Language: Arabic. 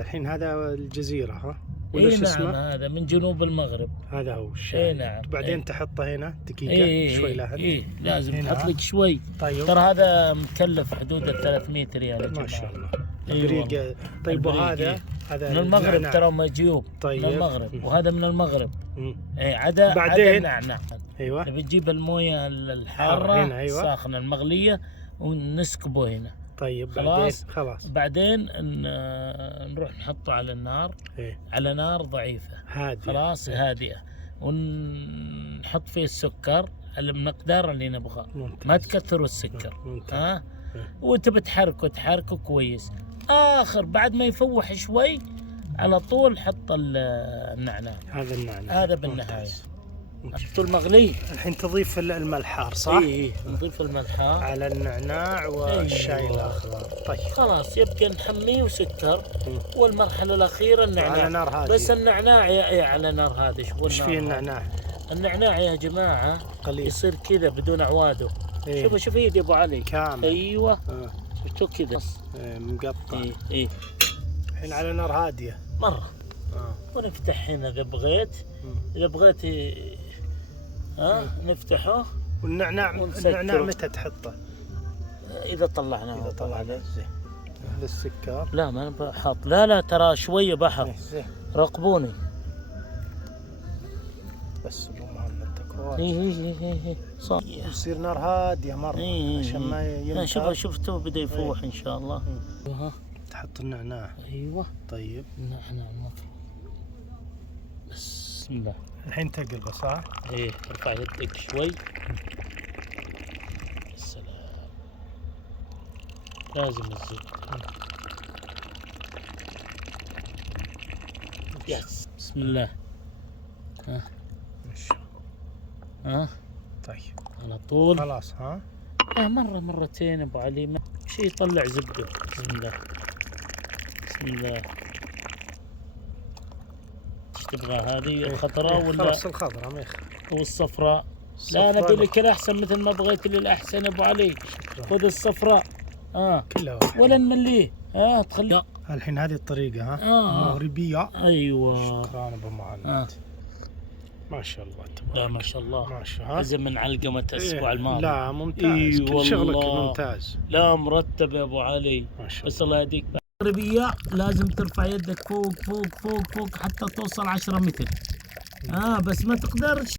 الحين هذا الجزيرة ها؟ ولا شو نعم اسمه؟ هذا من جنوب المغرب. هذا هو الشاي. نعم. بعدين تحطه هنا دقيقة شوي لهن. لازم تحط لك شوي. طيب. ترى هذا مكلف حدود ال 300 ريال يا جماعة. ما شاء الله. والله. طيب وهذا من المغرب ترى مجيوب. طيب. من المغرب وهذا من المغرب. بعدين عدا النعناع. ايوه. نبي نجيب المويه الحاره هنا الساخنه المغليه ونسكبه هنا. طيب. خلاص. بعدين نروح نحطه على النار. على نار ضعيفه هادئه. خلاص هادئه. ونحط فيه السكر المقدار اللي نبغاه. ما تكثروا السكر. ها وتبي تحركه كويس. اخر بعد ما يفوح شوي على طول حط النعناع. هذا النعناع هذا بالنهايه. حطوا المغلي. الحين تضيف الملحار صح؟ اي نضيف الملحار على النعناع والشاي الاخضر. طيب خلاص يبقى نحميه وسكر. والمرحله الاخيره النعناع على نار هاديه. بس النعناع على نار هاديه. ايش فيه النعناع؟ النعناع يا جماعه قليل يصير كذا بدون عواده. شوف ايدي ابو علي كامل. ايوه شفتوا كذا مقطع. اي الحين على نار هاديه مره. ونفتح هنا اذا بغيت. اذا بغيت نفتحه. والنعناع متى تحطه؟ اذا طلعناه. زين. هذا السكر. لا ما انا بحط. لا ترى شويه بحر. راقبوني بس ابو محمد تكون. صح. يصير نار هاديه مره عشان ما ينفع. شفتوا بدا يفوح ان شاء الله. تحط النعناع. ايوه. طيب. النعناع المفروم. بسم الله. الحين تقلبه صح؟ ارفع يدك شوي. السلام. لازم الزيت. يس. بسم الله. طيب. على طول. خلاص مرتين ابو علي. شيء يطلع زبده. بسم الله. بسم الله. ايش تبغى هذه الخضراء ولا؟ خلاص الخضراء ما يخالف. والصفراء؟ لا انا اقول لك الاحسن مثل ما بغيت لي الاحسن يا ابو علي. خذ الصفراء. كلها واحد. ولا نمليه. تخلي. الحين هذه الطريقه مغربيه. ايوه. شكرا ابو معاند. ما شاء الله تبارك. لا ما شاء الله. ما شاء الله. أزم من علقمة الأسبوع الماضي. لا ممتاز. كل شغلك ممتاز. لا مرتب يا أبو علي. ما شاء الله. بس الله يهديك. المغربية لازم ترفع يدك فوق حتى توصل 10 متر. بس ما تقدرش